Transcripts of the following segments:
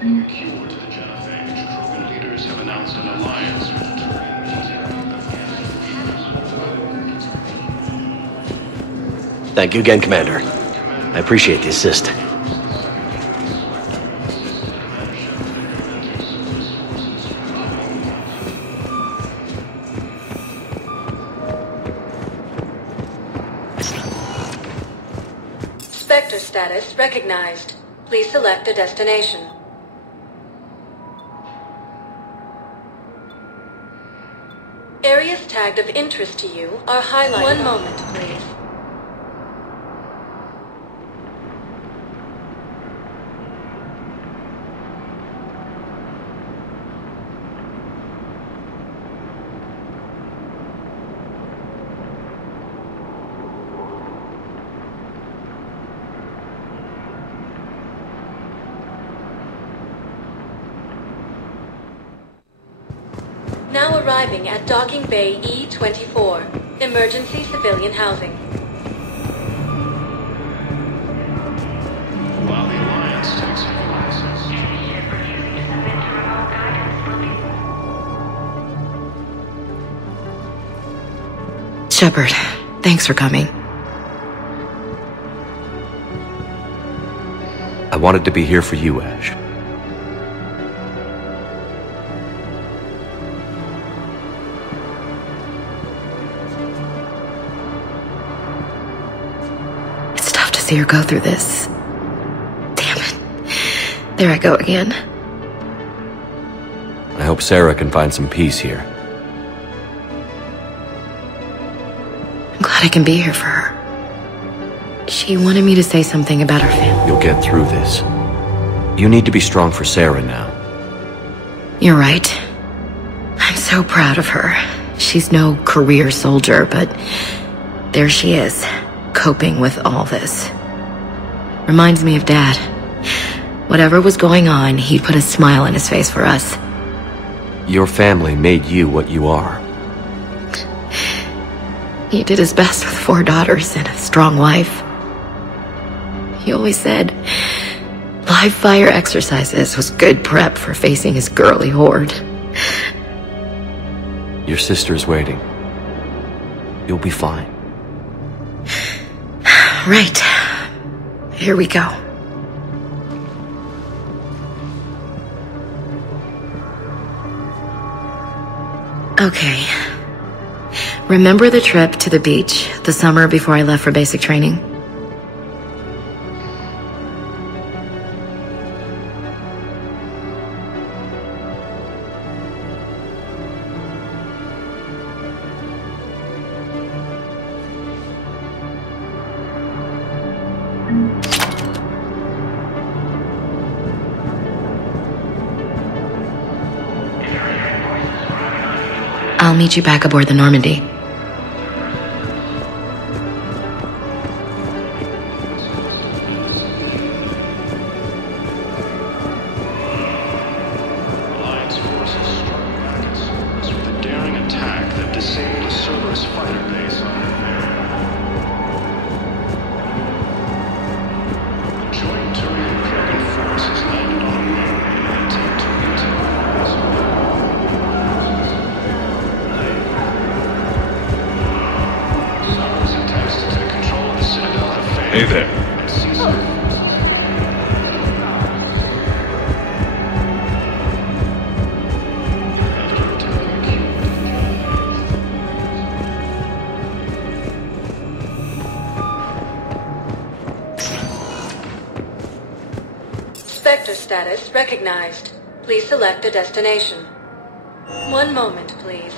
Cure to the genophage, Krogan leaders have announced an alliance with the Turian. Thank you again, Commander. I appreciate the assist. Spectre status recognized. Please select a destination. Areas tagged of interest to you are highlighted. One moment, please. Now arriving at Docking Bay E-24, Emergency Civilian Housing. While the Alliance takes Shepard, thanks for coming. I wanted to be here for you, Ash. See her go through this. Damn it. There I go again. I hope Sarah can find some peace here. I'm glad I can be here for her. She wanted me to say something about her family. You'll get through this. You need to be strong for Sarah now. You're right. I'm so proud of her. She's no career soldier, but there she is, coping with all this. Reminds me of Dad. Whatever was going on, he'd put a smile on his face for us. Your family made you what you are. He did his best with 4 daughters and a strong wife. He always said live fire exercises was good prep for facing his girly horde. Your sister's waiting. You'll be fine. Right. Here we go. Okay. Remember the trip to the beach the summer before I left for basic training? I'll meet you back aboard the Normandy. Alliance forces struck back at Cerberus with a daring attack that disabled a Cerberus fighter base. A joint Turian Krogan force has landed on a moon and attempt to retake the base. Cerberus attempts to take control of the Citadel have failed. Hey there. And Caesar. Spectre status recognized. Please select a destination. One moment, please.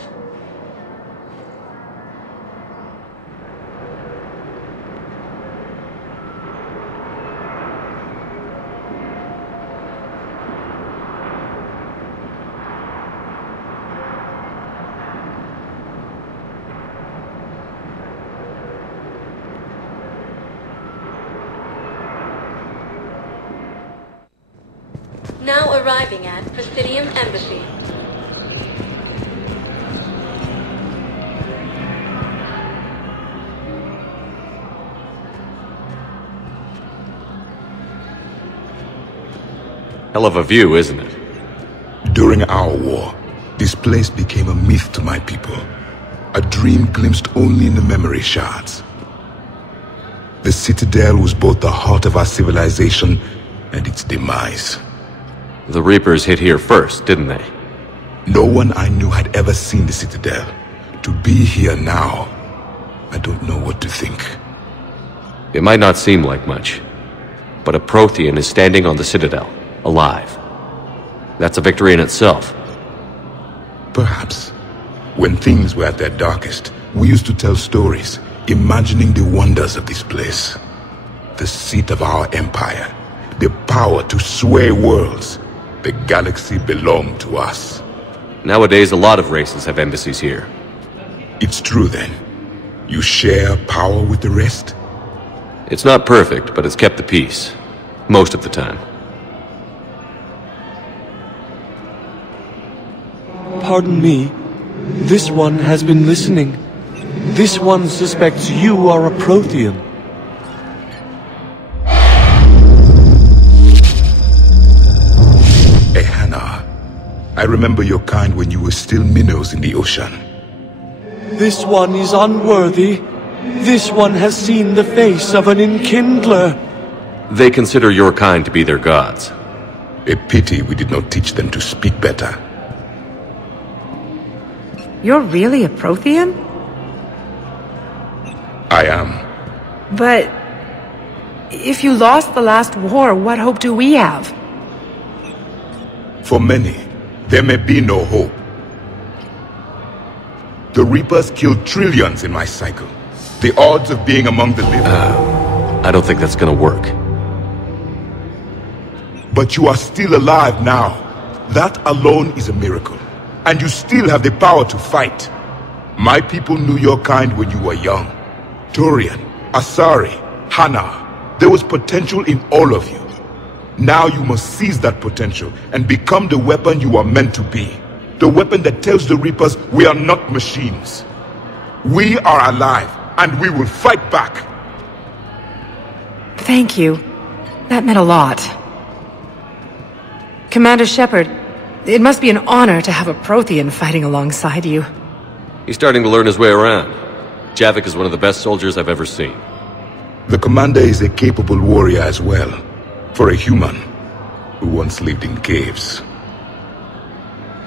Now arriving at Presidium Embassy. Hell of a view, isn't it? During our war, this place became a myth to my people. A dream glimpsed only in the memory shards. The Citadel was both the heart of our civilization and its demise. The Reapers hit here first, didn't they? No one I knew had ever seen the Citadel. To be here now, I don't know what to think. It might not seem like much, but a Prothean is standing on the Citadel, alive. That's a victory in itself. Perhaps. When things were at their darkest, we used to tell stories, imagining the wonders of this place. The seat of our empire, the power to sway worlds. The galaxy belonged to us. Nowadays, a lot of races have embassies here. It's true then. You share power with the rest? It's not perfect, but it's kept the peace. Most of the time. Pardon me. This one has been listening. This one suspects you are a Prothean. Ehana, I remember your kind when you were still minnows in the ocean. This one is unworthy. This one has seen the face of an enkindler. They consider your kind to be their gods. A pity we did not teach them to speak better. You're really a Prothean? I am. But if you lost the last war, what hope do we have? For many, there may be no hope. The Reapers killed trillions in my cycle. The odds of being among the living... I don't think that's gonna work. But you are still alive now. That alone is a miracle. And you still have the power to fight. My people knew your kind when you were young. Turian, Asari, Hana. There was potential in all of you. Now you must seize that potential and become the weapon you are meant to be. The weapon that tells the Reapers we are not machines. We are alive, and we will fight back. Thank you. That meant a lot. Commander Shepard, it must be an honor to have a Prothean fighting alongside you. He's starting to learn his way around. Javik is one of the best soldiers I've ever seen. The commander is a capable warrior as well, for a human who once lived in caves.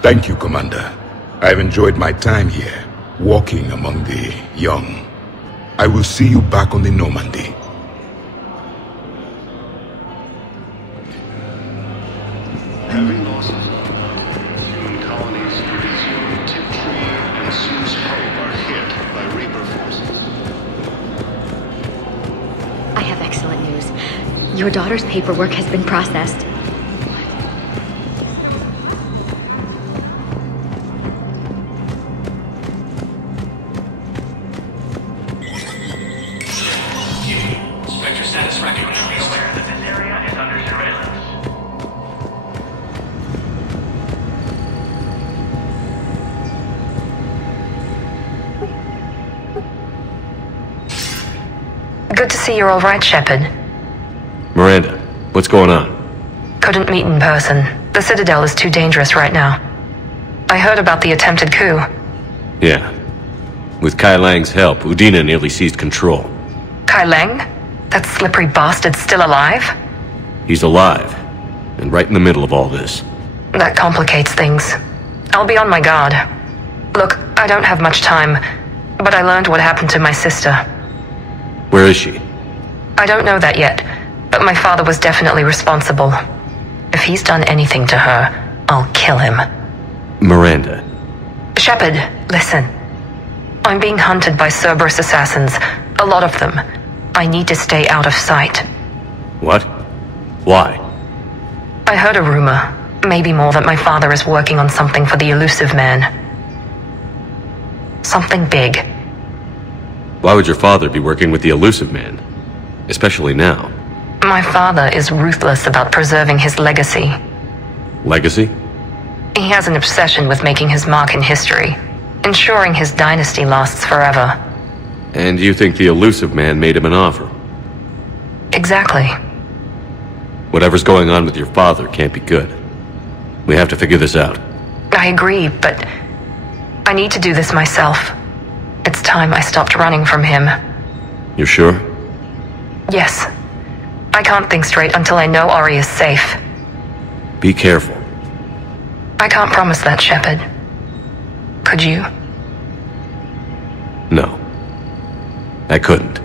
Thank you, Commander. I've enjoyed my time here, walking among the young. I will see you back on the Normandy. Heavy losses human colonies in Elysium, Tiptree, and Sue's Hope are hit by Reaper forces. I have excellent news. Your daughter's paperwork has been processed. Spectre status recognized. Be aware that this area is under surveillance. Good to see you're all right, Shepard. Miranda, what's going on? Couldn't meet in person. The Citadel is too dangerous right now. I heard about the attempted coup. Yeah. With Kai Lang's help, Udina nearly seized control. Kai Lang? That slippery bastard's still alive? He's alive, and right in the middle of all this. That complicates things. I'll be on my guard. Look, I don't have much time, but I learned what happened to my sister. Where is she? I don't know that yet, but my father was definitely responsible. If he's done anything to her, I'll kill him. Miranda. Shepard, listen. I'm being hunted by Cerberus assassins. A lot of them. I need to stay out of sight. What? Why? I heard a rumor, maybe more, that my father is working on something for the Elusive Man. Something big. Why would your father be working with the Elusive Man? Especially now. My father is ruthless about preserving his legacy. Legacy? He has an obsession with making his mark in history, ensuring his dynasty lasts forever. And you think the Elusive Man made him an offer? Exactly. Whatever's going on with your father can't be good. We have to figure this out. I agree, but I need to do this myself. It's time I stopped running from him. You're sure? Yes. I can't think straight until I know Ari is safe. Be careful. I can't promise that, Shepard. Could you? No. I couldn't.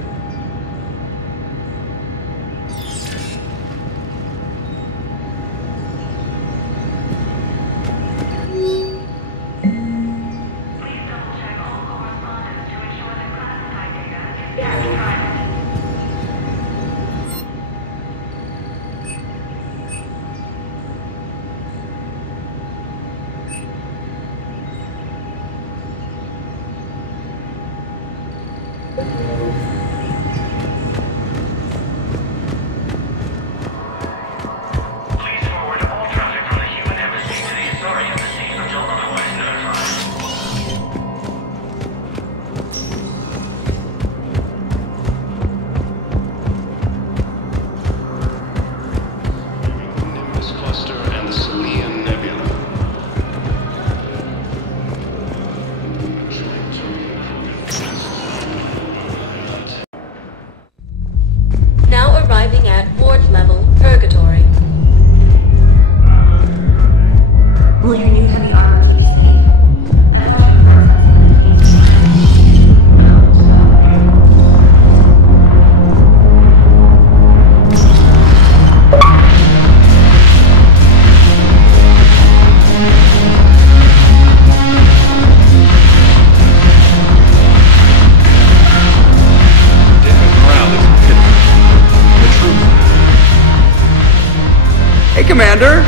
Commander!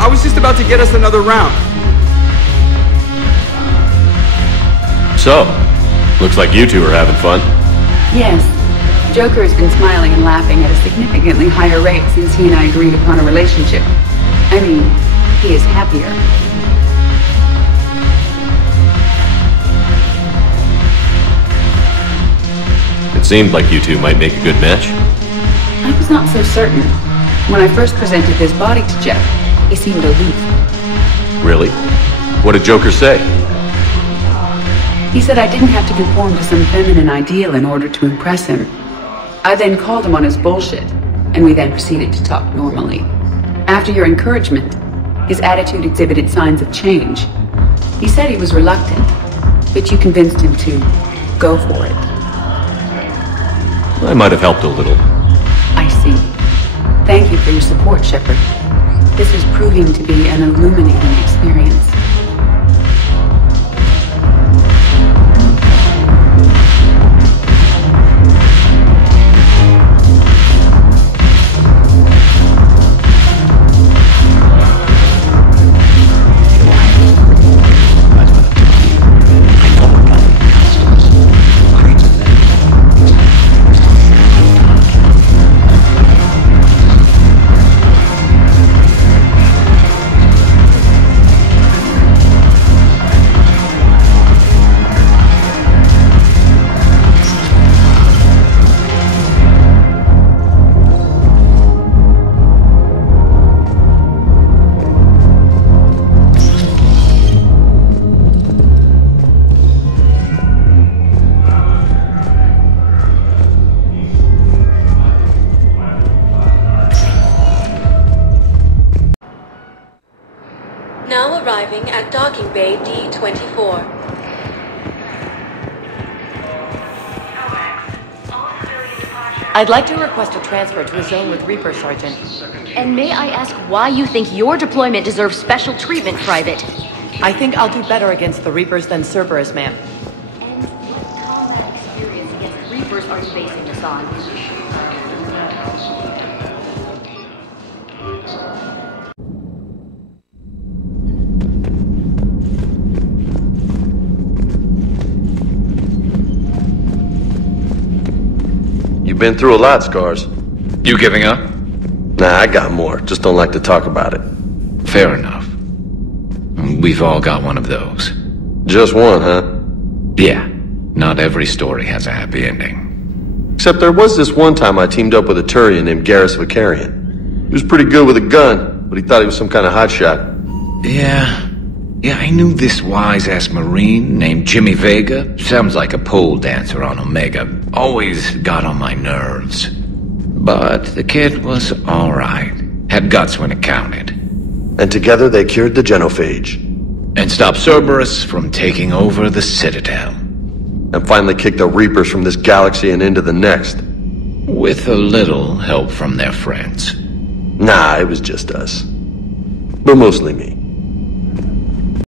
I was just about to get us another round. So, looks like you two are having fun. Yes. Joker has been smiling and laughing at a significantly higher rate since he and I agreed upon a relationship. I mean, he is happier. It seemed like you two might make a good match. I was not so certain. When I first presented his body to Jeff, he seemed aloof. Really? What did Joker say? He said I didn't have to conform to some feminine ideal in order to impress him. I then called him on his bullshit, and we then proceeded to talk normally. After your encouragement, his attitude exhibited signs of change. He said he was reluctant, but you convinced him to go for it. I might have helped a little. I see. Thank you for your support, Shepard. This is proving to be an illuminating experience. Now arriving at Docking Bay D-24. I'd like to request a transfer to a zone with Reaper, Sergeant. And may I ask why you think your deployment deserves special treatment, Private? I think I'll do better against the Reapers than Cerberus, ma'am. And what combat experience against Reapers are you basing this on? You've been through a lot, Scars. You giving up? Nah, I got more. Just don't like to talk about it. Fair enough. We've all got one of those. Just one, huh? Yeah. Not every story has a happy ending. Except there was this one time I teamed up with a Turian named Garrus Vicarian. He was pretty good with a gun, but he thought he was some kind of hotshot. Yeah, I knew this wise-ass Marine named Jimmy Vega. Sounds like a pole dancer on Omega. Always got on my nerves. But the kid was alright. Had guts when it counted. And together they cured the genophage. And stopped Cerberus from taking over the Citadel. And finally kicked the Reapers from this galaxy and into the next. With a little help from their friends. Nah, it was just us. But mostly me.